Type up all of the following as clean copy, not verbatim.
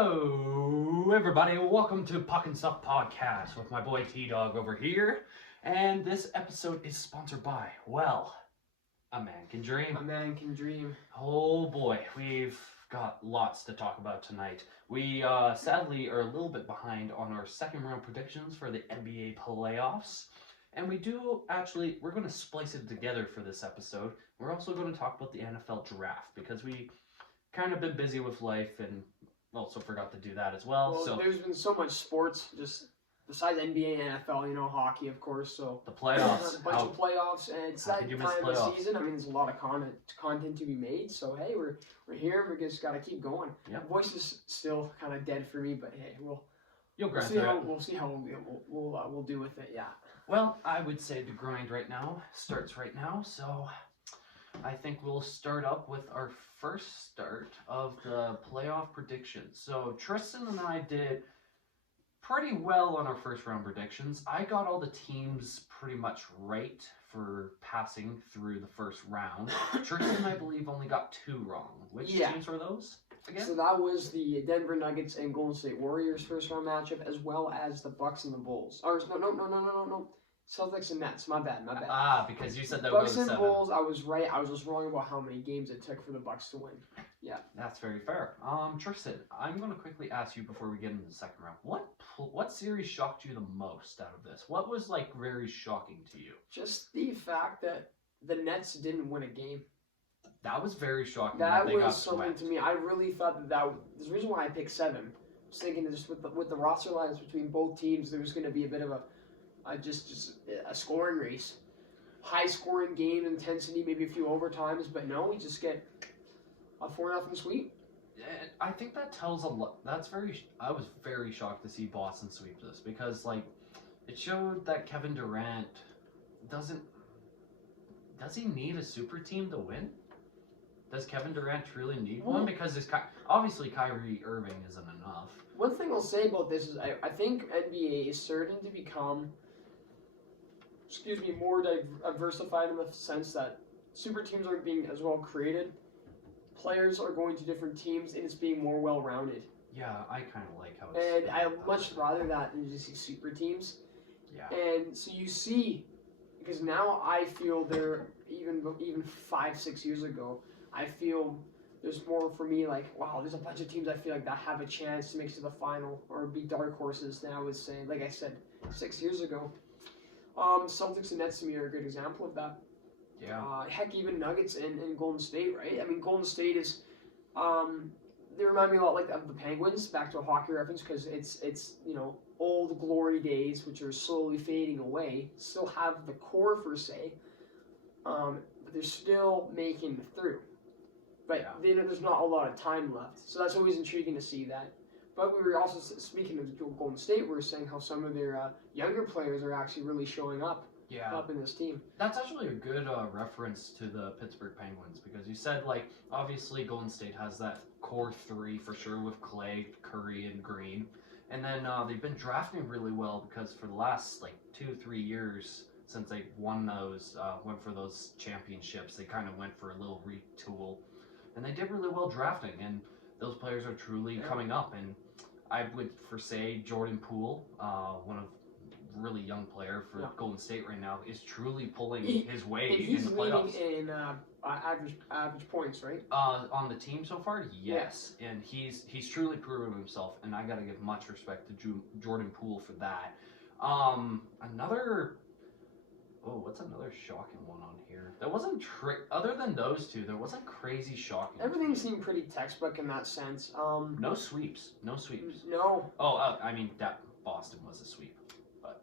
Hello, everybody. Welcome to Puck and Stuff Podcast with my boy T-Dog over here. And this episode is sponsored by, well, A Man Can Dream. A Man Can Dream. Oh boy, we've got lots to talk about tonight. We sadly are a little bit behind on our second round predictions for the NBA playoffs. And we're going to splice it together for this episode. We're also going to talk about the NFL draft because we kind of been busy with life and also forgot to do that as well. Well, So there's been so much sports, just besides NBA and NFL, hockey, of course. So the playoffs. a bunch of playoffs, and it's how that could you time miss of the playoffs? season. I mean, there's a lot of content to be made. So hey, we're here. We just gotta keep going. Yep. Voice is still kind of dead for me, but hey, You'll we'll grind see through how it. we'll do with it. Yeah. Well, I would say the grind right now starts right now. So I think we'll start up with our first start of the playoff predictions. So Tristan and I did pretty well on our first round predictions. I got all the teams pretty much right for passing through the first round. Tristan, I believe, only got 2 wrong. Which Yeah. teams were those again? So that was the Denver Nuggets and Golden State Warriors first round matchup, as well as the Bucks and the Bulls. Or no. Celtics and Nets. My bad. Because you said that would go Bucks to and 7. Bulls, I was right. I was just wrong about how many games it took for the Bucks to win. That's very fair. Tristan, I'm going to quickly ask you before we get into the second round. What series shocked you the most out of this? What was very shocking to you? Just the fact that the Nets didn't win a game. That was very shocking. That they got was something swept. to me. I really thought that there's a reason why I picked 7. I was thinking that just with the roster lines between both teams, there was going to be a bit of just a scoring race, high scoring game intensity, maybe a few overtimes, but no, we just get a 4-0 sweep. And I think that tells a lot. I was very shocked to see Boston sweep this because it showed that Kevin Durant does he need a super team to win? Does Kevin Durant truly need one? Because obviously Kyrie Irving isn't enough. One thing I'll say about this is I think NBA is starting to become, more diversified in the sense that super teams aren't being as well created. Players are going to different teams, and it's being more well-rounded. Yeah, I kind of like how it's. And I much rather that than just see super teams. Yeah. And so you see, because now I feel there, even 5-6 years ago, I feel there's more for me wow, there's a bunch of teams I feel like that have a chance to make it to the final or be dark horses. Than I would say, like I said, 6 years ago. Celtics and Nets to me are a good example of that. Yeah. Heck, even Nuggets and Golden State, right? I mean, Golden State is, they remind me a lot of the Penguins, back to a hockey reference, because it's old glory days, which are slowly fading away, still have the core per se, but they're still making it through. But there's not a lot of time left, so that's always intriguing to see that. But we were also, speaking of Golden State, we were saying how some of their younger players are actually really showing up in this team. That's actually a good reference to the Pittsburgh Penguins because you said obviously Golden State has that core 3 for sure with Clay, Curry, and Green, and then they've been drafting really well because for the last 2-3 years since they went for those championships, they kind of went for a little retool, and they did really well drafting, and those players are truly coming up. And I would say Jordan Poole, one of really young player for Golden State right now, is truly pulling his weight in the playoffs. He's leading in average points, right? On the team so far, yes. And he's truly proven himself, and I got to give much respect to Jordan Poole for that. What's another shocking one on here? There wasn't other than those 2. There wasn't crazy shocking. Everything seemed pretty textbook in that sense. No sweeps. No. I mean that Boston was a sweep. But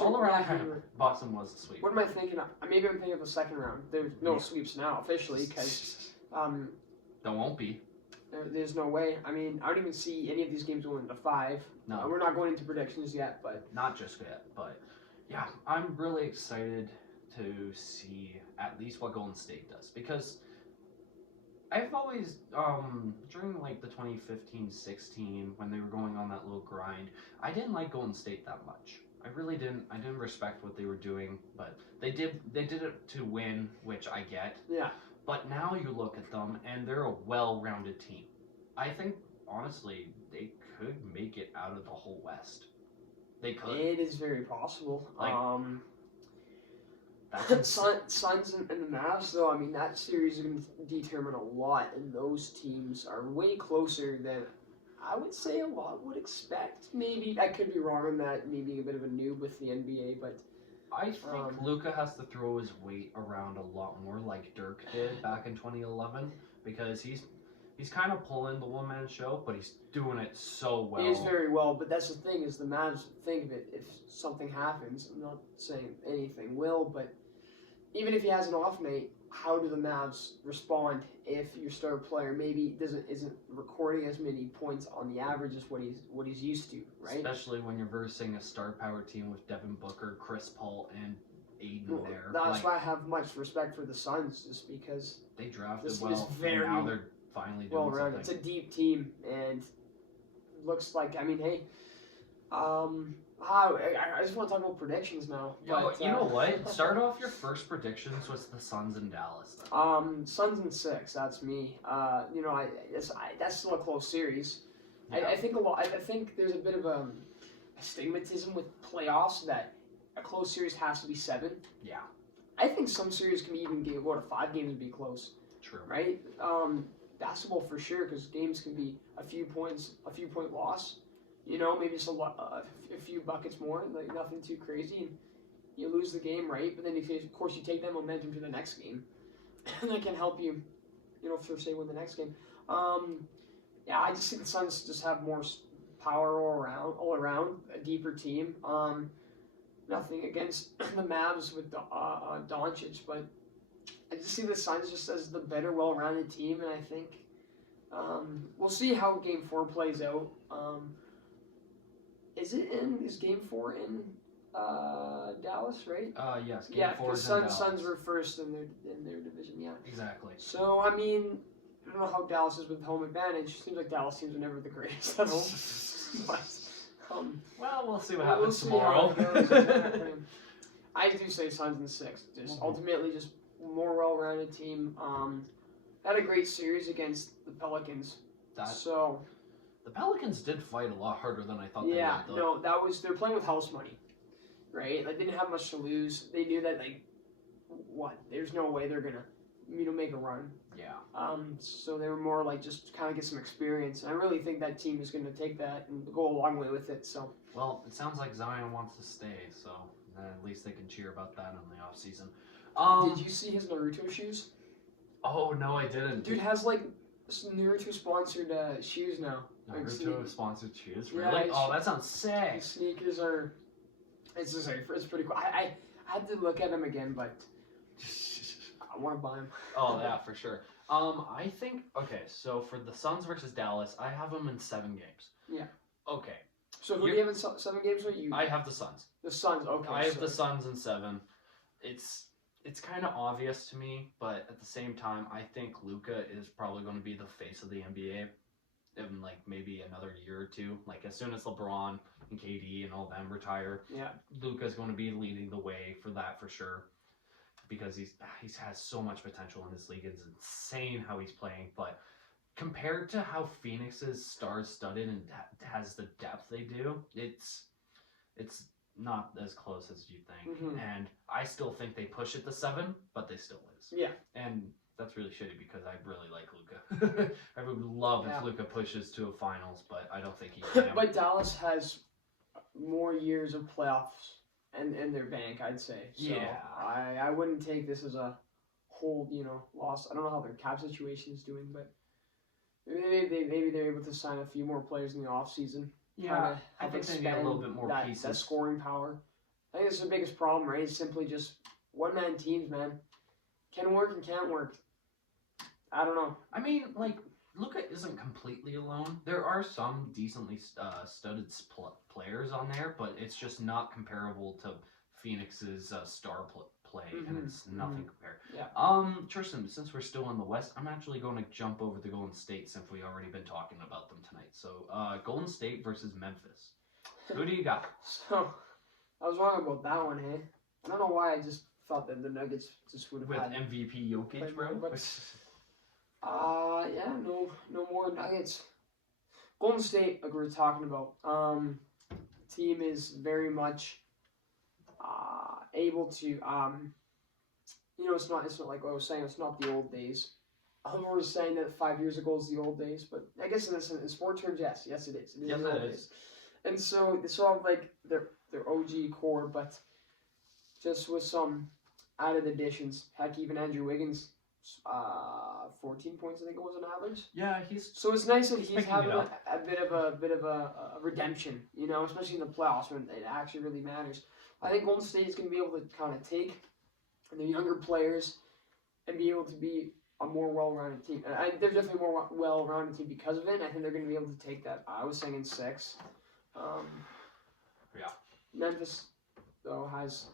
all around Boston was a sweep. What am I thinking of? Maybe I'm thinking of the second round. There's no sweeps now officially because there won't be. There's no way. I mean, I don't even see any of these games going to 5. No. We're not going into predictions yet, but not just yet. But yeah, I'm really excited to see at least what Golden State does because I've always during the 2015-16 when they were going on that little grind, I didn't like Golden State that much. I really didn't. I didn't respect what they were doing, but they did it to win, which I get. Yeah. But now you look at them, and they're a well-rounded team. I think honestly, they could make it out of the whole West. They could. It is very possible. Like, That's Suns and the Mavs, though, I mean, that series is going to determine a lot, and those teams are way closer than I would say a lot would expect. Maybe I could be wrong on that, me being a bit of a noob with the NBA, but I think Luka has to throw his weight around a lot more, like Dirk did back in 2011, because he's kind of pulling the one-man show, but he's doing it so well. he is very well. But that's the thing, is the Mavs think of it. If something happens, I'm not saying anything will, but even if he has an off night, how do the Mavs respond if your star player maybe isn't recording as many points on the average as what he's used to, right? Especially when you're versing a star power team with Devin Booker, Chris Paul, and Aiden there. That's why I have much respect for the Suns, just because they drafted this well, is very and now they're finally doing well rounded. something. It's a deep team, and looks like, I mean, hey, I just want to talk about predictions now. But, you know what? Start off your first predictions with the Suns in Dallas. Then. Suns in 6. That's me. That's still a close series. Yeah. I think there's a bit of a stigmatism with playoffs that a close series has to be 7. Yeah. I think some series can even go to 5 games and be close. True. Right? Basketball for sure, because games can be a few point loss. You know, maybe just a few buckets more, like nothing too crazy, and you lose the game, right? But then, of course, you take that momentum to the next game, and that can help you, for say win the next game. Yeah, I just think the Suns just have more power all around, a deeper team. Nothing against the Mavs with Doncic, but I just see the Suns just as the better, well-rounded team, and I think we'll see how Game 4 plays out. Is Game 4 in Dallas, right? Yes. Game 4 is in Dallas. Suns were first in their division, yeah. Exactly. So, I mean, I don't know how Dallas is with home advantage. Seems like Dallas teams are never the greatest at home. But, well, we'll see what happens tomorrow. I do say Suns in 6. Just ultimately, just more well-rounded team. Had a great series against the Pelicans. The Pelicans did fight a lot harder than I thought they would. Yeah, no, they're playing with house money, right? Like, they didn't have much to lose. They knew that, there's no way they're gonna, make a run. Yeah. So they were more like just kind of get some experience. And I really think that team is gonna take that and go a long way with it. So. Well, it sounds like Zion wants to stay, so then at least they can cheer about that in the off season. Did you see his Naruto shoes? Oh no, I didn't. Dude has Naruto sponsored shoes now. Naruto sponsored shoes? Yeah, Really? Oh, that sounds sick. His sneakers are. It's pretty cool. I had to look at them again, but I want to buy them. Oh yeah, for sure. I think so for the Suns versus Dallas, I have them in 7 games. Yeah. Okay. So who do you have in 7 games? Or you? I have the Suns. The Suns. Okay. I have the Suns in 7. It's kind of obvious to me, but at the same time, I think Luka is probably going to be the face of the NBA in maybe another year or 2. As soon as LeBron and KD and all them retire, yeah, Luka's going to be leading the way for that for sure, because he has so much potential in this league. It's insane how he's playing, but compared to how Phoenix's star-studded and has the depth they do, it's not as close as you think. Mm-hmm. And I still think they push it to 7, but they still lose. Yeah. And that's really shitty because I really like Luka. I would love if Luka pushes to a finals, but I don't think he can. But Dallas has more years of playoffs in their bank, I'd say. So yeah. I wouldn't take this as a whole, loss. I don't know how their cap situation is doing, but maybe they're able to sign a few more players in the offseason. Yeah, I think they need a little bit more pieces. That scoring power. I think it's the biggest problem, right? It's simply just one-man teams, man. Can work and can't work. I don't know. I mean, Luka isn't completely alone. There are some decently studded players on there, but it's just not comparable to Phoenix's star play, and it's nothing compared. Yeah. Tristan, since we're still in the West, I'm actually going to jump over to Golden State since we've already been talking about them tonight. So, Golden State versus Memphis. Who do you got? So, I was wrong about that one, hey? I don't know why I just thought that the Nuggets just would have With had MVP Jokic, bro? Yeah, no more Nuggets. Golden State, like we were talking about, team is very much able to, it's not like what I was saying, it's not the old days. Everyone was saying that 5 years ago is the old days, but I guess in sport terms, yes it is. It is Yes, the old it is. days. And so they still have like their OG core, but just with some added additions. Heck, even Andrew Wiggins, 14 points I think it was on average. Yeah, he's So it's nice that he's picking having it up. a bit of a redemption, especially in the playoffs when it actually really matters. I think Golden State is going to be able to kind of take the younger players and be able to be a more well-rounded team. And they're definitely more well-rounded team because of it. And I think they're going to be able to take that. I was saying in 6. Yeah. Memphis, though, has.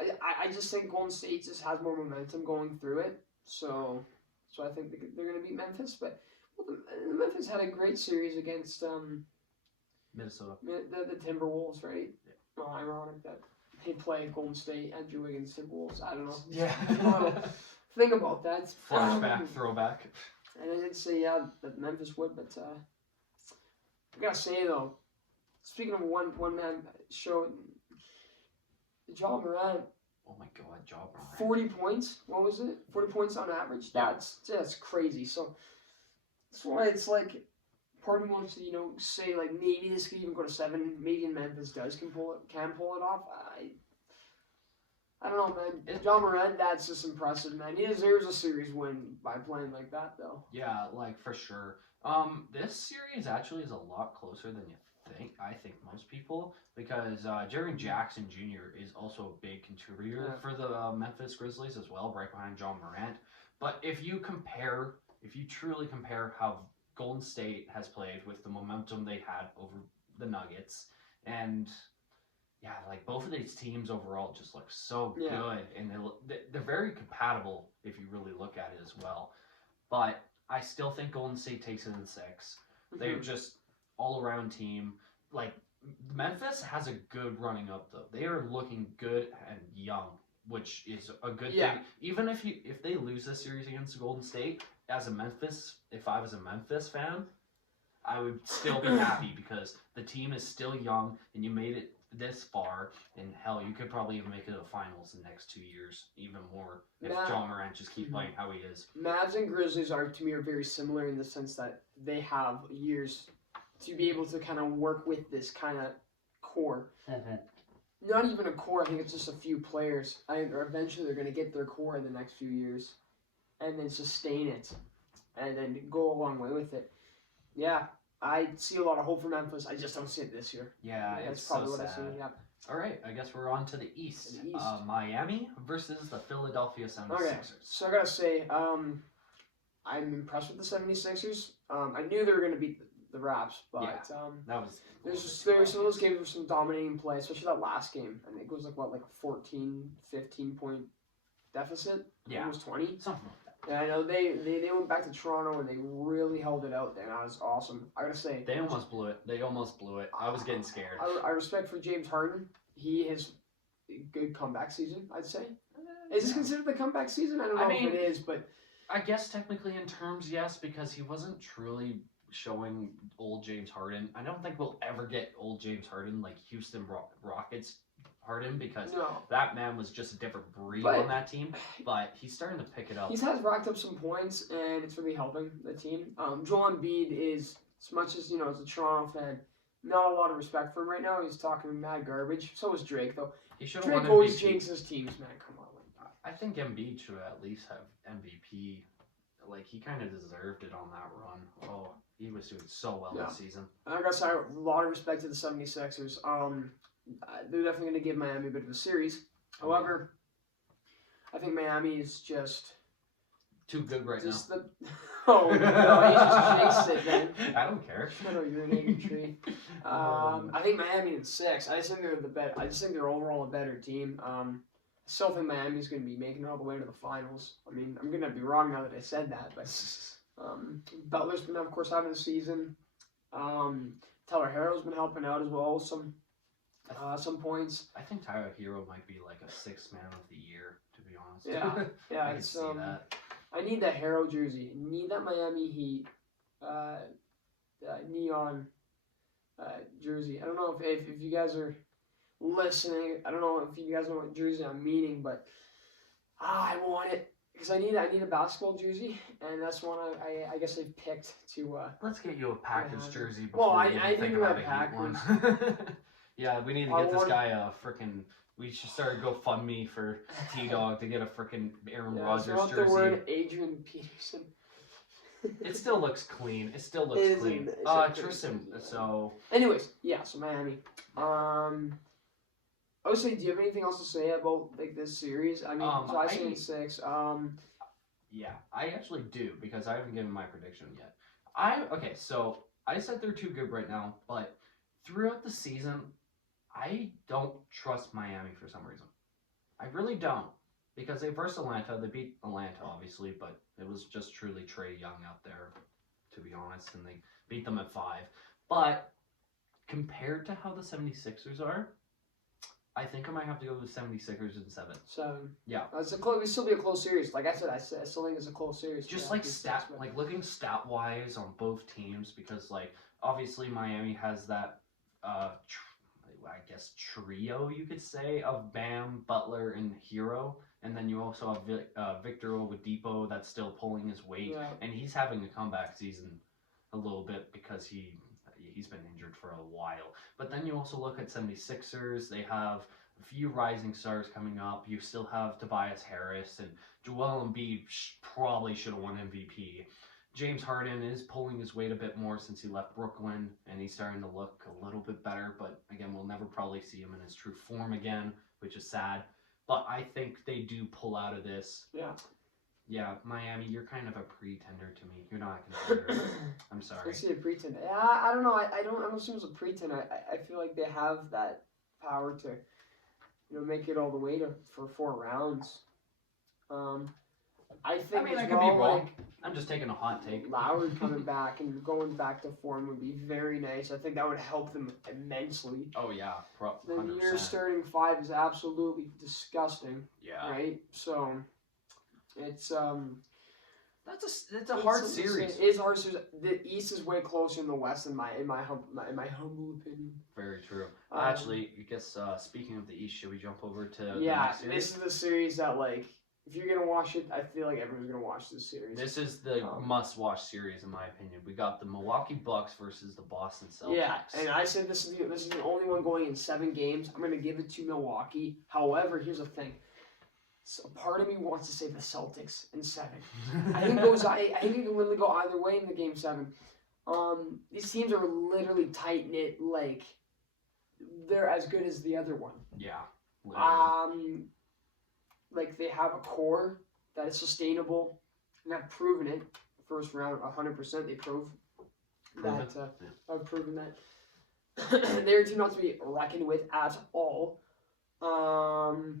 I just think Golden State just has more momentum going through it. So I think they're going to beat Memphis. But Memphis had a great series against Minnesota. the Timberwolves, right? Yeah. Well, ironic that they play Golden State, Andrew Wiggins, Timberwolves. I don't know. Yeah. Think about that. Flashback, throwback. And I didn't say that Memphis would, but I gotta say though, speaking of one man show, Ja Morant, Oh my God, job. 40 points. What was it? 40 points on average. Yeah. That's crazy. So that's why it's like part of me wants to say like maybe this could even go to 7. Maybe Memphis can pull it off. I don't know, man. Ja Morant, that's just impressive, man. He deserves a series win by playing like that, though. Yeah, like for sure. This series actually is a lot closer than you think. I think most people, because Jaren Jackson Jr. is also a big contributor for the Memphis Grizzlies as well, right behind Ja Morant. But if you truly compare how Golden State has played with the momentum they had over the Nuggets, and yeah, like both of these teams overall just look so good, and they're very compatible if you really look at it as well. But I still think Golden State takes it in 6. They're just all-around team. Like Memphis has a good running up though. They are looking good and young, which is a good thing. Even if they lose this series against Golden State, if I was a Memphis fan, I would still be happy because the team is still young and you made it this far, and hell, you could probably even make it to the finals in the next 2 years, even more, if Ja Morant just keeps playing how he is. Mavs and Grizzlies to me are very similar in the sense that they have years to be able to kind of work with this kind of core. Not even a core, I think it's just a few players. Or eventually they're going to get their core in the next few years and then sustain it and then go a long way with it. Yeah, I see a lot of hope for Memphis. I just don't see it this year. Yeah, that's it's probably so what sad. I see. Yeah. All right, I guess we're on to the East. The East. Miami versus the Philadelphia 76ers. Okay, so I gotta say, I'm impressed with the 76ers. I knew they were gonna beat the Raps, but that was there's some of those games with some dominating play, especially that last game. I think it was like a 14, 15 point deficit. Yeah, it was 20. Something like that. And I know they went back to Toronto and they really held it out there. And that was awesome. I gotta say, they almost blew it. I was getting scared. I respect for James Harden. He has a good comeback season, I'd say. Is this considered the comeback season? I don't know if it is, but I guess technically in terms, yes, because he wasn't truly showing old James Harden. I don't think we'll ever get old James Harden like Houston Rockets Harden, because that man was just a different breed on that team. But he's starting to pick it up. He has racked up some points, and it's really helping the team. Joel Embiid is, as much as as a Toronto fan, not a lot of respect for him right now. He's talking mad garbage. So is Drake, though. Drake always jinxes teams, man. Come on. I think Embiid should at least have MVP. Like, he kind of deserved it on that run. Oh, he was doing so well this season. I guess I have a lot of respect to the 76ers. They're definitely going to give Miami a bit of a series. However, I think Miami is just too good right now. Oh, no, he just jinxed it, man. I don't care. I know you're an angry tree. I think Miami in 6. I just think they're overall a better team. I still think Miami's going to be making it all the way to the finals. I mean, I'm going to be wrong now that I said that, but Butler's been, of course, having a season. Tyler Herro's been helping out as well. Some points. I think Tyler Hero might be like a 6th man of the year, to be honest. Yeah, I can see that. I need the Hero jersey. I need that Miami Heat neon jersey. I don't know if you guys are listening. I don't know if you guys know what jersey I'm meaning, but I want it because I need a basketball jersey, and that's one I guess I picked to. Let's get you a Packers Yeah. jersey before Well, we I think do about have a Heat one. Packers. Yeah, we need to I get this want- guy a freaking. We should start a GoFundMe for T-Dog to get a freaking Aaron Rodgers so jersey. the word Adrian Peterson. It still looks clean. It still looks It is clean. it's Tristan. So Anyways, yeah, so Miami. I would say, do you have anything else to say about like this series? I mean, so I say 6. yeah, I actually do because I haven't given my prediction yet. Okay, so I said they're too good right now, but throughout the season, I don't trust Miami for some reason. I really don't. Because they versed Atlanta, they beat Atlanta obviously, but it was just truly Trae Young out there, to be honest, and they beat them at 5. But compared to how the 76ers are, I think I might have to go with 76ers in 7. 7. Yeah. It's it'll still be a close series. Like I said, I still think it's a close series. Just Yeah, like it's stat, 6, but- like looking stat wise on both teams, because like obviously Miami has that, I guess trio you could say of Bam, Butler, and Hero, and then you also have Victor Oladipo that's still pulling his weight, Yeah. and he's having a comeback season a little bit because he's been injured for a while. But then you also look at 76ers, they have a few rising stars coming up. You still have Tobias Harris, and Joel Embiid probably should have won MVP. James Harden is pulling his weight a bit more since he left Brooklyn, and he's starting to look a little bit better, but again, we'll never probably see him in his true form again, which is sad. But I think they do pull out of this. Yeah. Yeah, Miami, you're kind of a pretender to me. You're not a contender. I'm sorry. Let's see a pretend. Yeah, I don't know. I don't assume it's a pretend. I feel like they have that power to, make it all the way for 4 rounds. I think I as could be well, wrong. like, I'm just taking a hot take. Lowry coming back and going back to form would be very nice. I think that would help them immensely. Oh yeah, The 100%. year starting 5 is absolutely disgusting, Yeah, right? So it's it's a hard series. It is a hard series. The East is way closer than the West, in my humble opinion. Very true. Um, Actually, I guess speaking of the East, should we jump over to the Yeah, next series? this is the series that if you're gonna watch it, I feel like everyone's gonna watch this series. This is the must-watch series, in my opinion. We got the Milwaukee Bucks versus the Boston Celtics. Yeah, and I said this is the only one going in 7 games. I'm gonna give it to Milwaukee. However, here's the thing. So part of me wants to say the Celtics in 7. I think it can literally go either way in the game 7. These teams are literally tight knit. Like they're as good as the other one. Yeah. Literally. Like they have a core that is sustainable, and have proven it. First round, 100%. They prove that. Have proven that they're a team not to be reckoned with at all. Antetokounmpo,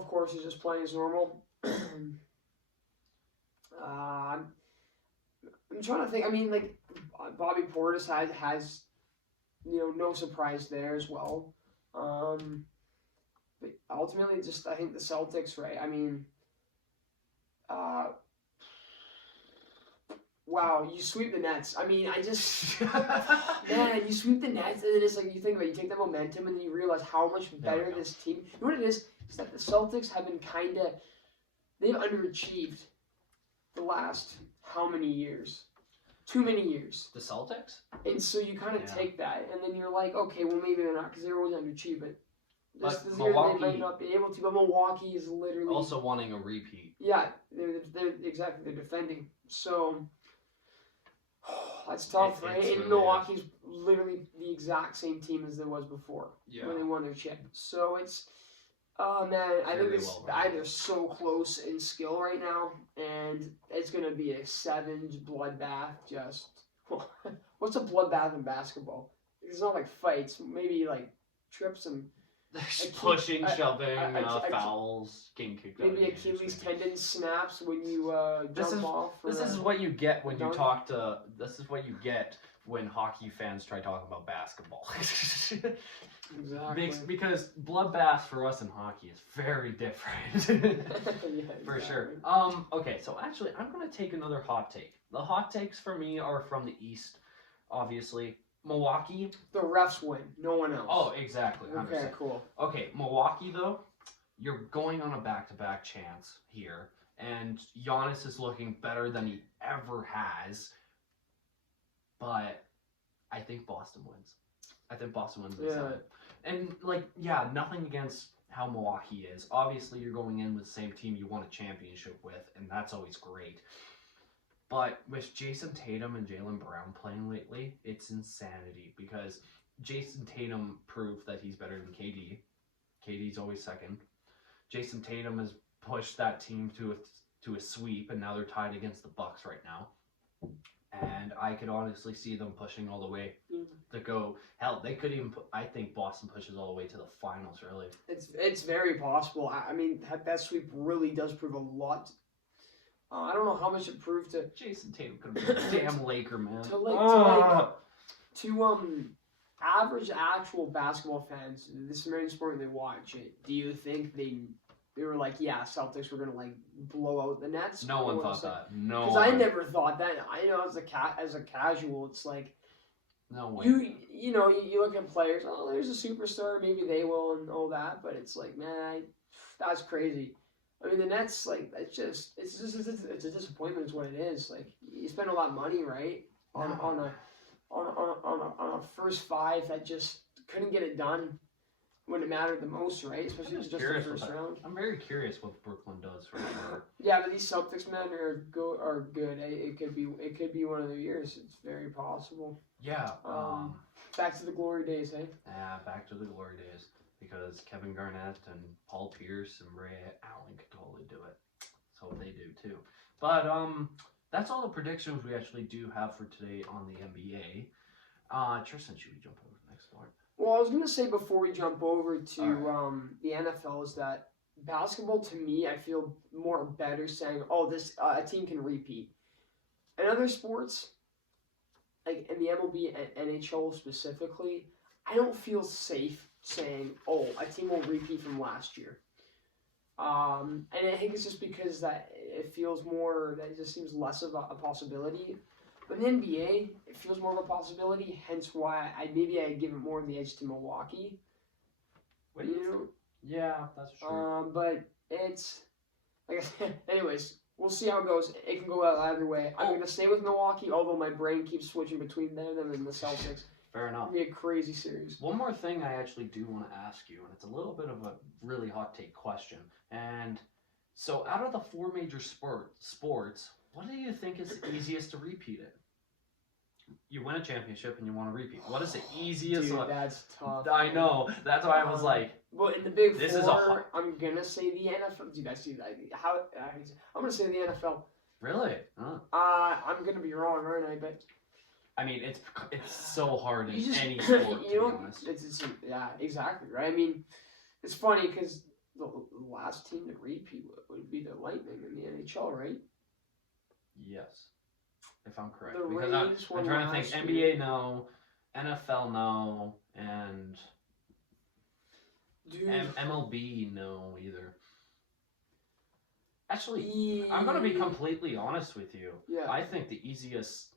of course, is just playing as normal. I'm trying to think. I mean, like Bobby Portis has no surprise there as well. But ultimately, I think the Celtics, right? I mean, wow, you sweep the Nets. I mean, man, you sweep the Nets, and then it's like you think about it, you take the momentum, and then you realize how much better this team. You know what it is? It's that the Celtics have been they've underachieved the last how many years? Too many years. The Celtics? And so you kind of take that, and then you're like, okay, well maybe they're not because they're always underachieved, but this year Milwaukee, they might not be able to. But Milwaukee is literally also wanting a repeat. Yeah, they're exactly they're defending. So that's tough, right? It's And really Milwaukee's literally the exact same team as it was before when they won their chip. So it's man, I think they're so close in skill right now, and it's gonna be a 7 bloodbath. Just what's a bloodbath in basketball? It's not like fights, maybe like trips and Pushing, shoving, a- fouls, getting kicked out. maybe of games, Achilles maybe. tendon snaps when you jump off. This is what you get when you dunk. talk to. This is what you get when hockey fans try talking about basketball. Exactly. Because bloodbath for us in hockey is very different. Yeah, For exactly. sure. Okay, so actually, I'm gonna take another hot take. The hot takes for me are from the East, obviously. Milwaukee. The refs win. No one else. Oh, exactly. 100%. Okay, cool. Okay, Milwaukee though, you're going on a back-to-back chance here, and Giannis is looking better than he ever has. But I think Boston wins. I think Boston wins. Yeah. And nothing against how Milwaukee is. Obviously, you're going in with the same team you won a championship with, and that's always great. But with Jason Tatum and Jaylen Brown playing lately, it's insanity because Jason Tatum proved that he's better than KD. KD's always second. Jason Tatum has pushed that team to a sweep, and now they're tied against the Bucks right now. And I could honestly see them pushing all the way to go. Hell, they could even. I think Boston pushes all the way to the finals. Really, It's very possible. I mean, that sweep really does prove a lot. I don't know how much it proved to Jason Tatum could be a damn Laker, man. to average actual basketball fans. This is very important. They watch it. Do you think they were like, yeah, Celtics were gonna like blow out the Nets? No one thought that. No, Because I never thought that. I know as a casual, it's like no way. you know you look at players. Oh, there's a superstar. Maybe they will and all that. But it's like, man, that's crazy. I mean, the Nets, like, it's a disappointment. Is what it is. Like, you spend a lot of money, right, on a first five that just couldn't get it done when it mattered the most, right? Especially I'm just the curious first what that- round. I'm very curious what Brooklyn does for sure. Yeah, but these Celtics men are good. It could be one of their years. It's very possible. Yeah. Back to the glory days, eh? Back to the glory days because Kevin Garnett and Paul Pierce and Ray Allen could totally do it. So they do too. But that's all the predictions we actually do have for today on the NBA. Tristan, should we jump over to the next part? Well, I was gonna say before we jump over to All the NFL is that basketball to me I feel more better saying, oh, this a team can repeat. In other sports, like in the MLB and NHL specifically, I don't feel safe saying, oh, a team will repeat from last year. And I think it's just because that it feels more, that it just seems less of a possibility. But in the NBA, it feels more of a possibility, hence why I give it more of the edge to Milwaukee. What do you? Yeah, that's true. But it's, like I said, anyways, we'll see how it goes. It can go out either way. I'm going to stay with Milwaukee, although my brain keeps switching between them and the Celtics. Fair enough. It'll be a crazy series. One more thing I actually do want to ask you, and it's a little bit of a really hot take question. And so, out of the four major sports, what do you think is the easiest to repeat it? You win a championship and you want to repeat. What is the easiest? Dude, that's tough. I know. That's why I was like, Well, in the Big This Four, is a hard- I'm gonna say the NFL. Do you guys see that? I'm gonna say the NFL. really? Huh. I'm gonna be wrong, aren't I? But I mean, it's so hard in you just, any sport, to you know, be honest. it's yeah, exactly, right? I mean, it's funny because the last team to repeat would be the Lightning in the NHL, right? Yes, if I'm correct. The Because Rays I'm won trying to think. last NBA, year. no. NFL, no. And Dude, MLB, no either. Actually, I'm going to be completely honest with you. Yeah. I think the easiest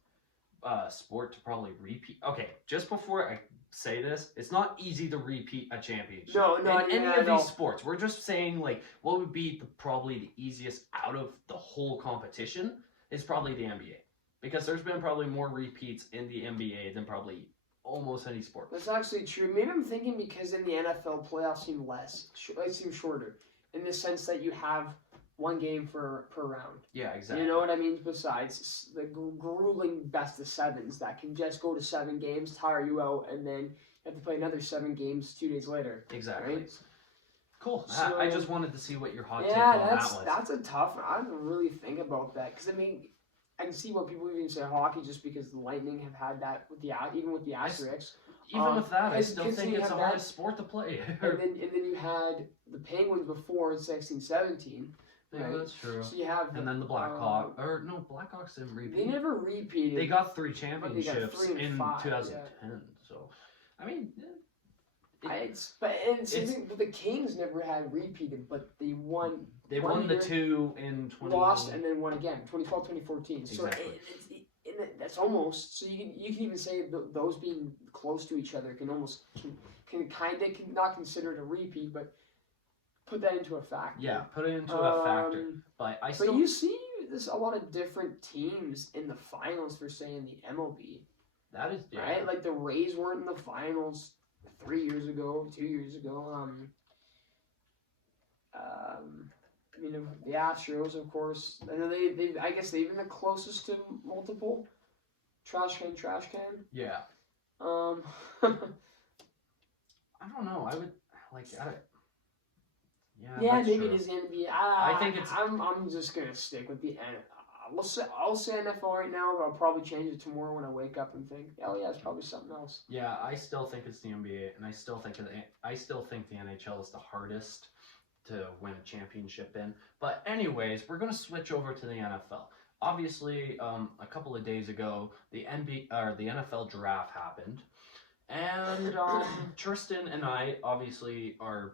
sport to probably repeat. Okay, just before I say this, it's not easy to repeat a championship. No, in not any even of at all. these sports. We're just saying like what would be probably the easiest out of the whole competition is probably the NBA because there's been probably more repeats in the NBA than probably almost any sport. That's actually true. Maybe I'm thinking because in the NFL, playoffs seem less. It seems shorter in the sense that you have one game per round. Yeah, exactly. You know what I mean? Besides the grueling best of sevens that can just go to 7 games, tire you out, and then you have to play another 7 games 2 days later. Exactly. Right? Cool. So- I just wanted to see what your hot take Yeah, on that was. that's a tough one. I didn't really think about that because I mean, I can see what people even say hockey just because the Lightning have had that with even with the Asterix. Even with that, I because- still because think you it's the have hardest sport to play. and then you had the Penguins before in 16-17. Yeah, right? that's true. So you have And then the Blackhawks, Blackhawks didn't repeat. they never repeated. They got 3 But they got championships 3 and in 5, 2010. So, I mean, but the Kings never had repeated, but they won. they One won the year, 2 in 20. Lost and then won again, 2012, 2014. So Exactly. that's almost so you can even say those being close to each other can almost can kind of not consider it a repeat, but put that into a factor. Yeah, put it into a factor. But I still. But you see, there's a lot of different teams in the finals for say in the MLB, That is right? Like the Rays weren't in the finals 3 years ago, 2 years ago. You know, the Astros, of course. And then they I guess they've been the closest to multiple trash can. Yeah. Um, I don't know. I would like. Yeah. yeah, that's maybe true. it is the NBA. I think it's- I'm just gonna stick with the N. I'll say NFL right now, but I'll probably change it tomorrow when I wake up and think, oh yeah, it's probably something else. Yeah, I still think it's the NBA, and I still think the NHL is the hardest to win a championship in. But anyways, we're gonna switch over to the NFL. Obviously, a couple of days ago, the NFL draft happened, and Tristan and I obviously are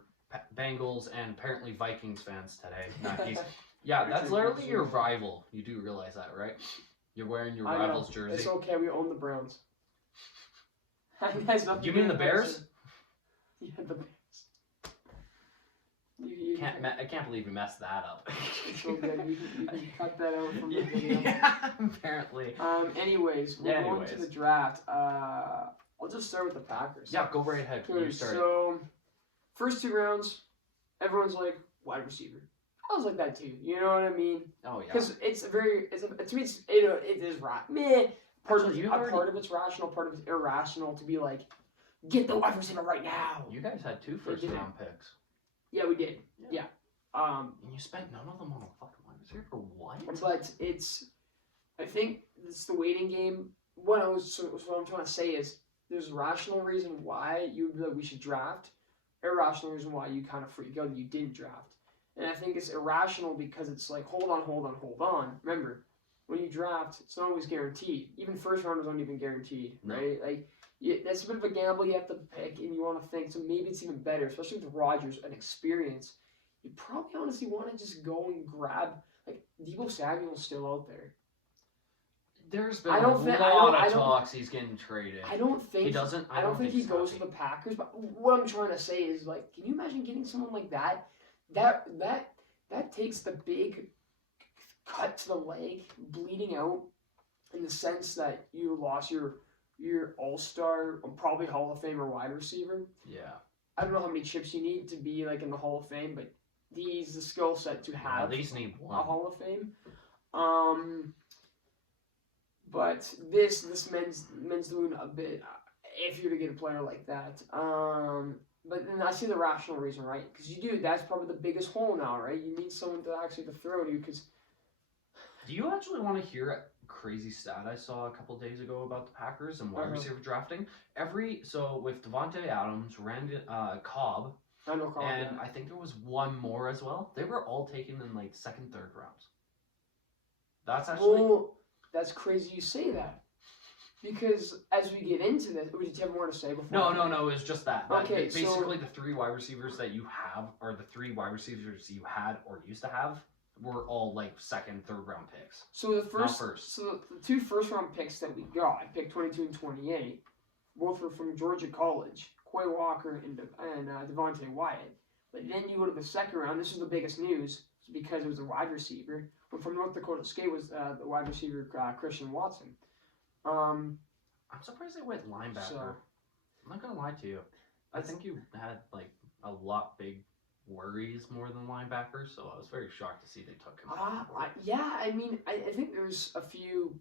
Bengals and apparently Vikings fans today. Yeah, that's literally your rival. You do realize that, right? You're wearing your I know. rival's jersey. It's okay. We own the Browns. Has nothing You to mean do the with Bears? us. Yeah, the Bears. You I can't believe you messed that up. It's so good. You can cut that out from the video. Yeah, apparently. Anyways, we're going to the draft. I'll just start with the Packers. Yeah, go right ahead. You Okay, start. so first 2 rounds, everyone's like wide receiver. I was like that too. You know what I mean? Oh yeah. Because to me, it is right. Meh. Part Actually, of it's rational, part of it's irrational to be like, get the wide receiver right now. You guys had 2 first round picks. Yeah, we did. Yeah. And you spent none of them on a fucking wide receiver for what? But I think it's the waiting game. What I'm trying to say is, there's a rational reason why you would be like, we should draft. Irrational reason why you kind of freak out and you didn't draft. And I think it's irrational because it's like, hold on. Remember, when you draft, it's not always guaranteed. Even first rounders aren't even guaranteed, right? Like, that's a bit of a gamble you have to pick, and you want to think. So maybe it's even better, especially with Rodgers and experience. You probably honestly want to just go and grab, like, Deebo Samuel's still out there. There's been I a don't think- lot I of don't- talks he's getting traded. I don't think He doesn't. I don't think he he's goes to happy. the Packers. But what I'm trying to say is, like, can you imagine getting someone like that? That takes the big cut to the leg, bleeding out, in the sense that you lost your all-star, probably Hall of Famer wide receiver. Yeah. I don't know how many chips you need to be like in the Hall of Fame, but he's the skill set to have At least need a one. Hall of Fame. But this men's doing a bit if you're to get a player like that. But then I see the rational reason, right? Because that's probably the biggest hole now, right? You need someone to actually to throw to, because Do you actually want to hear a crazy stat I saw a couple days ago about the Packers and wide receiver drafting? So with Devontae Adams, Randy Cobb, I know Colin, and I think there was one more as well. They were all taken in like 2nd, 3rd rounds. That's actually well, that's crazy you say that. Because as we get into this, did you have more to say before? no. It was just that. Okay, basically the 3 wide receivers that you have, or the 3 wide receivers you had or used to have, were all like 2nd, 3rd round picks. So the Not first. So the 2 first-round picks that we got, I picked 22 and 28. Both were from Georgia College, Quay Walker and Devontae Wyatt. But then you go to the 2nd round. This is the biggest news because it was a wide receiver. But from North Dakota State was the wide receiver Christian Watson. I'm surprised they went linebacker. So- I'm not gonna lie to you. I think you had like a lot big worries more than linebackers, so I was very shocked to see they took him. I mean, I think there's a few.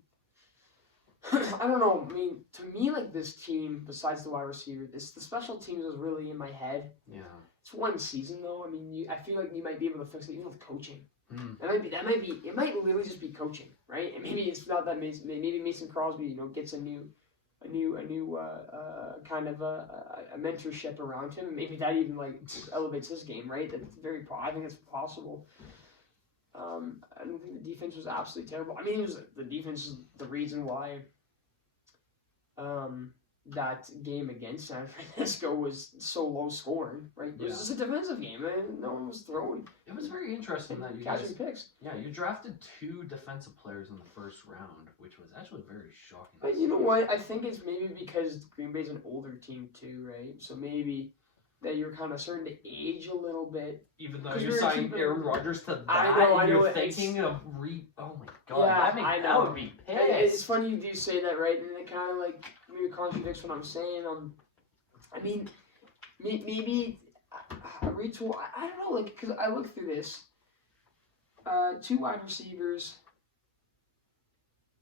I don't know. I mean, to me, like this team, besides the wide receiver, the special teams was really in my head. Yeah. It's one season though. I mean, I feel like you might be able to fix it even with coaching. Mm. It might literally just be coaching, right? And maybe it's not that maybe Mason Crosby, gets a new kind of a mentorship around him, and maybe that even like elevates his game, right? That's I think it's possible. I don't think the defense was absolutely terrible. I mean, the defense is the reason why that game against San Francisco was so low scoring, right? It was just a defensive game, and no one was throwing. It was very interesting that you catching guys, picks. yeah, you drafted 2 defensive players in the first round, which was actually very shocking. But you know what? I think it's maybe because Green Bay's an older team too, right? So maybe that you're kind of starting to age a little bit. Even though you signed Aaron Rodgers to that, I know, you're thinking of oh my god, yeah, that would be pissed. It's funny you do say that, right? And it kind of like maybe contradicts what I'm saying. I mean, maybe a retool. I don't know, like, because I look through this. 2 wide receivers,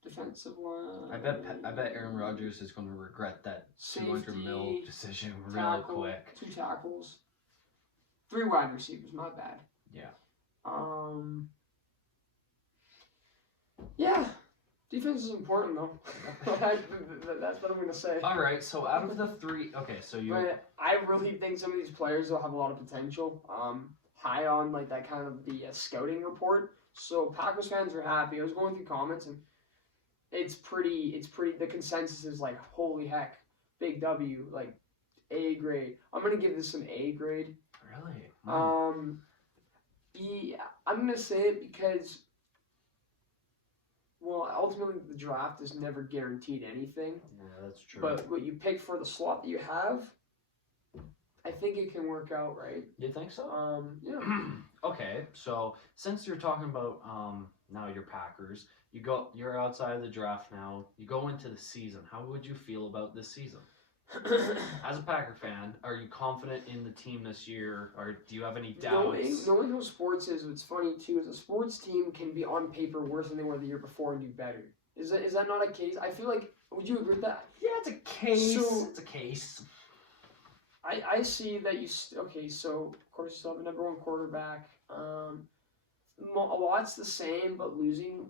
defensive line. I bet Aaron Rodgers is going to regret that $200 million decision real tackle, quick. 2 tackles, 3 wide receivers. My bad. Yeah. Yeah. Defense is important though. That's what I'm gonna say. All right. So out of the 3, okay. So you. But I really think some of these players will have a lot of potential. High on like that kind of the scouting report. So Packers fans are happy. I was going through comments and it's pretty. The consensus is like, holy heck, big W, like A grade. I'm gonna give this an A grade. Really? Yeah, I'm gonna say it because, well, ultimately the draft is never guaranteed anything. Yeah, that's true. But what you pick for the slot that you have, I think it can work out, right? You think so? Yeah. Okay, so since you're talking about now your Packers, you're outside of the draft now. You go into the season. How would you feel about this season? As a Packer fan, are you confident in the team this year, or do you have any doubts? Knowing how sports is, what's funny too is a sports team can be on paper worse than they were the year before and do better. Is that not a case? I feel like, would you agree with that? Yeah, it's a case. So, it's a case. I see that you. Okay, so of course you still have a number 1 quarterback. A lot's the same, but losing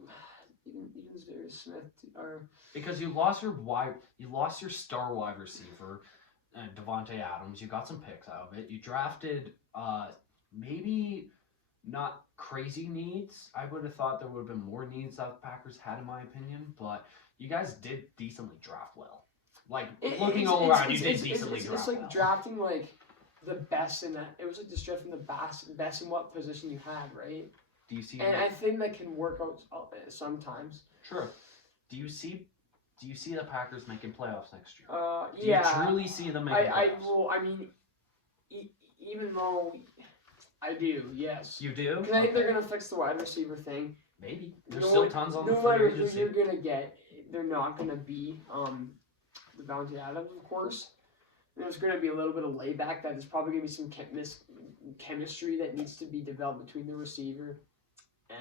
even Darius Smith are. Because you lost your star wide receiver, Devontae Adams. You got some picks out of it. You drafted maybe not crazy needs. I would have thought there would have been more needs that the Packers had, in my opinion. But you guys did decently draft well. Like looking all around, you did decently draft well. It's like drafting like the best in that. It was like just drafting the best in what position you had, right? Do you see? And I think that can work out sometimes. Sure. Do you see the Packers making playoffs next year? Yeah. Do you truly see them making playoffs? Well, I mean, even though I do, yes. You do? Because I think they're gonna fix the wide receiver thing. Maybe. There's still tons on the free No matter agency. who you're gonna get, they're not gonna be the Devontae Adams, of course. There's going to be a little bit of layback. That there's probably going to be some chemistry that needs to be developed between the receiver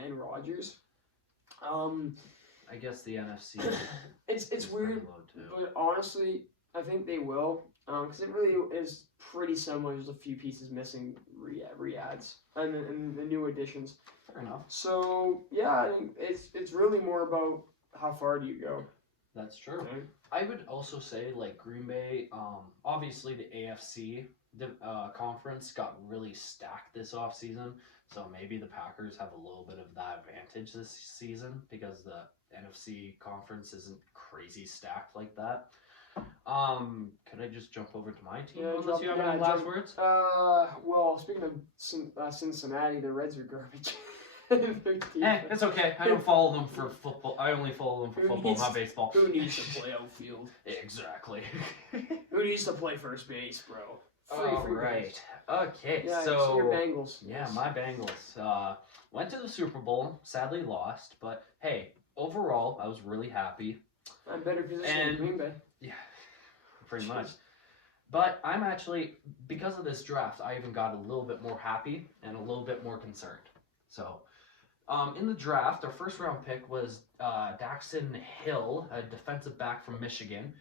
and Rodgers. I guess the NFC. It's weird, but honestly, I think they will. Because it really is pretty similar. There's a few pieces missing, re-adds, and the new additions. Fair enough. So yeah, I think it's really more about how far do you go. That's true. Right? I would also say, like, Green Bay, obviously the AFC conference got really stacked this offseason, so maybe the Packers have a little bit of that advantage this season because the NFC conference isn't crazy stacked like that. Could I just jump over to my team unless you have any last words? Well, speaking of Cincinnati, the Reds are garbage. It's okay. I don't follow them for football. I only follow them for football, not baseball. Who needs to play outfield? Exactly. Who needs to play first base, bro? Free right. base. Okay. Yeah, so your Bengals. Yeah, my Bengals went to the Super Bowl. Sadly, lost. But hey, overall, I was really happy. I'm better positioned than Green Bay. Yeah, pretty much. But I'm actually, because of this draft, I even got a little bit more happy and a little bit more concerned. So, in the draft, our first round pick was Daxton Hill, a defensive back from Michigan.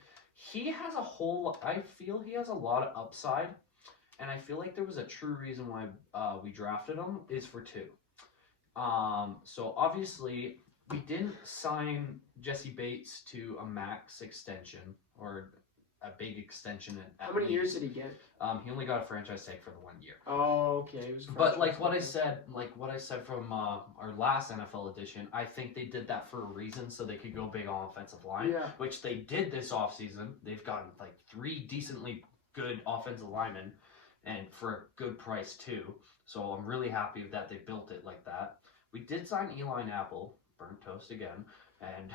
I feel he has a lot of upside, and I feel like there was a true reason why we drafted him is for 2. So obviously, we didn't sign Jesse Bates to a max extension or a big extension at How many least. years did he get? He only got a franchise tag for the 1 year. Oh, okay. It was But like what I said from our last NFL edition, I think they did that for a reason, so they could go big on offensive line, Yeah. which they did this offseason. They've gotten like 3 decently good offensive linemen, and for a good price too. So I'm really happy that they built it like that. We did sign Eli Apple, burnt toast again, and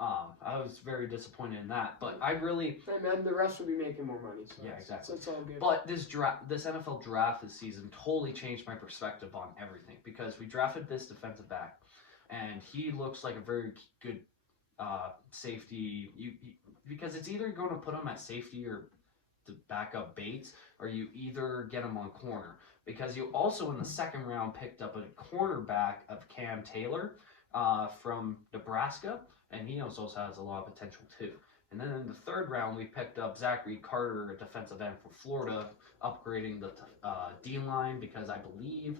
I was very disappointed in that. But I really, Hey man, the rest will be making more money. So Yeah, exactly. So it's all good. but this NFL draft this season totally changed my perspective on everything because we drafted this defensive back, and he looks like a very good safety. Because it's either going to put him at safety or to back up Bates, or you either get him on corner. Because you also in the second round picked up a cornerback of Cam Taylor from Nebraska, and he also has a lot of potential too. And then in the third round, we picked up Zachary Carter, a defensive end for Florida, upgrading the D line because I believe,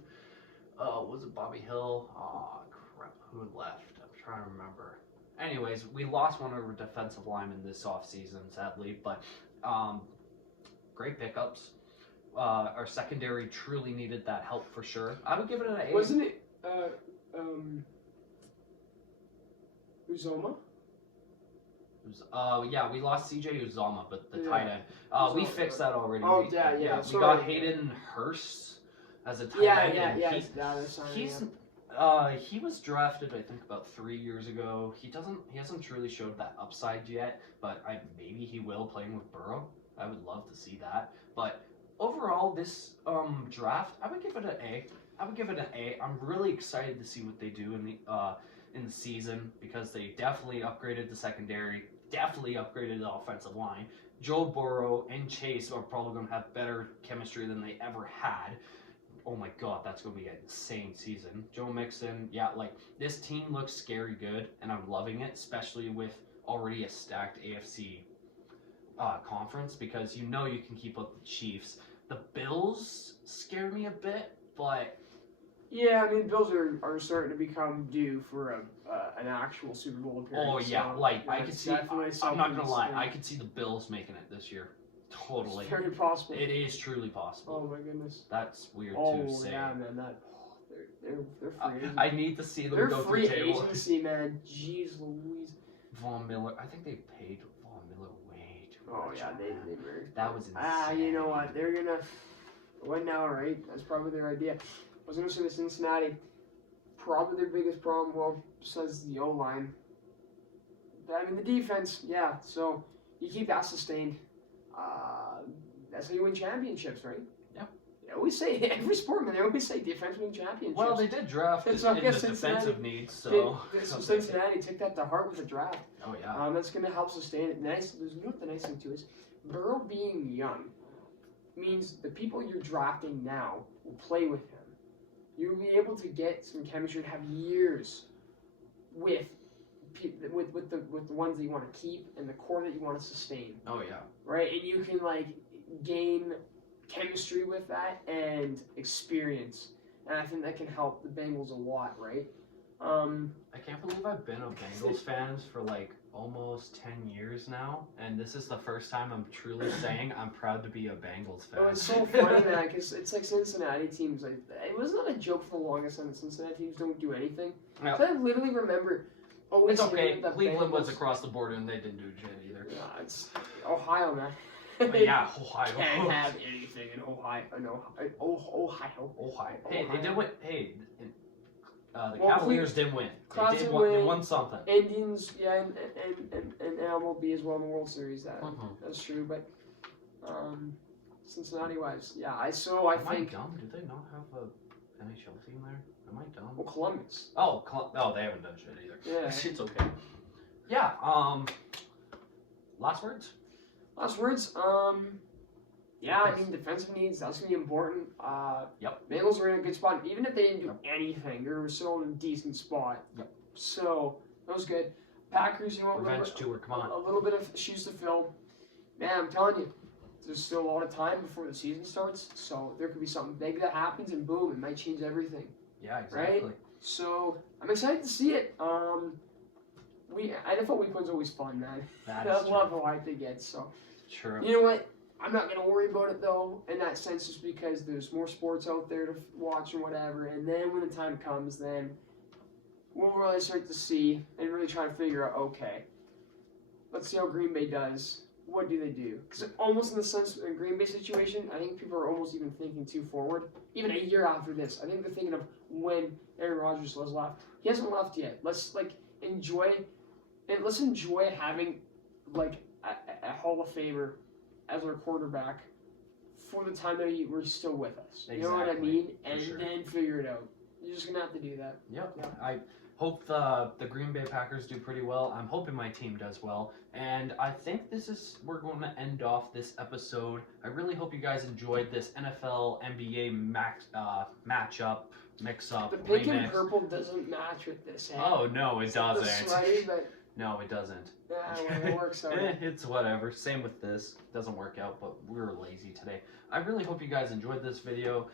was it Bobby Hill? Oh, crap, who left? I'm trying to remember. Anyways, we lost one of our defensive linemen this offseason, sadly, but great pickups. Our secondary truly needed that help for sure. I would give it an A. Wasn't it Uzoma? Yeah, we lost CJ Uzama, but the Yeah. tight end. We fixed that already. Oh, we, yeah. We Sorry. got Hayden Hurst as a tight end. and he was drafted, I think, about 3 years ago. He hasn't truly showed that upside yet, but maybe he will playing with Burrow. I would love to see that. But overall, this draft, I would give it an A. I'm really excited to see what they do in the season because they definitely upgraded the secondary, definitely upgraded the offensive line. Joe Burrow and Chase are probably going to have better chemistry than they ever had. Oh my God, that's going to be an insane season. Joe Mixon, this team looks scary good, and I'm loving it, especially with already a stacked AFC conference because you can keep up with the Chiefs. The Bills scare me a bit, but yeah, I mean, Bills are starting to become due for an actual Super Bowl appearance. oh yeah, so, I could see. I'm not gonna lie, I could see the Bills making it this year. Totally, It's very possible. it is truly possible. Oh my goodness. That's weird Oh to say. yeah, man. They're free. Agency. I need to see them They're go free through table. agency, man. Jeez Louise. Von Miller, I think they paid Von Miller way too much. Oh yeah, they were. That was insane. You know what? They're gonna. What now, right? That's probably their idea. I was gonna say the Cincinnati. Probably their biggest problem, well, besides the O line. I mean, the defense, yeah. So you keep that sustained. That's how you win championships, right? Yeah. They always say every sportman. They always say defense wins championships. Well, they did draft in So I the guess Cincinnati defensive needs, so. So Cincinnati took that to heart with the draft. Oh yeah. That's going to help sustain it. Nice. You know what the nice thing too is, Burrow being young means the people you're drafting now will play with him. You'll be able to get some chemistry and have years with the ones that you want to keep and the core that you want to sustain. Oh yeah. Right, and you can gain chemistry with that and experience, and I think that can help the Bengals a lot. Right. I can't believe I've been a Bengals fan for almost 10 years now, and this is the first time I'm truly saying I'm proud to be a Bengals fan. Oh, it's so funny, man, because it's like Cincinnati teams. It was not a joke for the longest time that Cincinnati teams don't do anything. Yeah. So I literally remember. It's okay. That Cleveland was Bengals- across the border and they didn't do shit either. Yeah, it's Ohio, man. But yeah, Ohio. Can't have anything in Ohio. No, Ohio. Ohio. Hey, they did win. Hey, the Well, Cavaliers did win. Cavs They did won. They win. won something. Indians, yeah, and MLB as well in the World Series. That's true, but Cincinnati wise, yeah. I Am I think dumb? Do they not have a NHL team there? Am I dumb? well, Columbus. Oh, they haven't done shit either. Yeah. Shit's okay. Yeah. Last words. Last words. Yeah, I mean defensive needs. That's gonna be important. Yep. Bengals are in a good spot. Even if they didn't do anything, they were still in a decent spot. Yep. So that was good. Packers, you know, Revenge tour. Come on. a little bit of shoes to fill. Man, I'm telling you, there's still a lot of time before the season starts. So there could be something big that happens, and boom, it might change everything. Yeah, exactly. So I'm excited to see it. NFL Week One's always fun, man. That I is love how hyped it gets. So true. you know what? I'm not gonna worry about it though, in that sense, just because there's more sports out there to watch and whatever. And then when the time comes, then we'll really start to see and really try to figure out. Okay, let's see how Green Bay does. What do they do? Because almost in the sense in Green Bay situation, I think people are almost even thinking too forward. Even a year after this, I think they're thinking of when Aaron Rodgers was left. He hasn't left yet. Let's enjoy, and let's enjoy having like a Hall of Famer as our quarterback for the time that we're still with us. You know what I Exactly, mean? for And sure. then figure it out. You're just gonna have to do that. Yep. Yeah. I hope the Green Bay Packers do pretty well. I'm hoping my team does well. And I think we're going to end off this episode. I really hope you guys enjoyed this NFL NBA matchup, mix-up, The pink and remix. purple doesn't match with this. Eh? Oh, no, it The doesn't. sweaty, but No, it doesn't. well, it works out. It's whatever. Same with this. Doesn't work out, but we were lazy today. I really hope you guys enjoyed this video.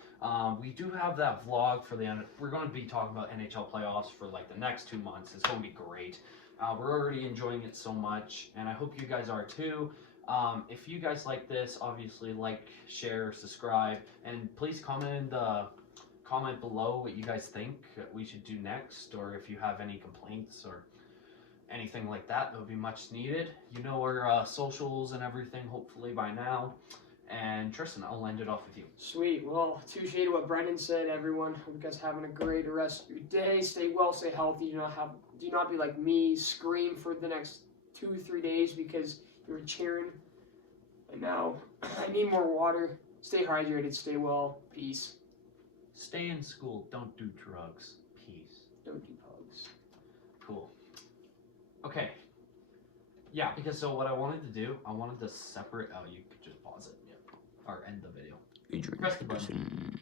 We do have that vlog for the end. We're going to be talking about NHL playoffs for like the next 2 months. It's going to be great. We're already enjoying it so much, and I hope you guys are too. If you guys like this, obviously like, share, subscribe, and please comment below what you guys think we should do next, or if you have any complaints or anything like that, that would be much needed. You know our socials and everything, hopefully by now. And Tristan, I'll end it off with you. Sweet. Well, touche to what Brendan said, everyone. Hope you guys having a great rest of your day. Stay well, stay healthy. Do not be like me, scream for the next 2-3 days because you're cheering. And now I need more water. Stay hydrated, stay well. Peace. Stay in school. Don't do drugs. Peace. Don't do hugs. Cool. Okay. Yeah, because so what I wanted to do, I wanted to separate. Oh, you could just pause it. Yeah. Or end the video. Press the button.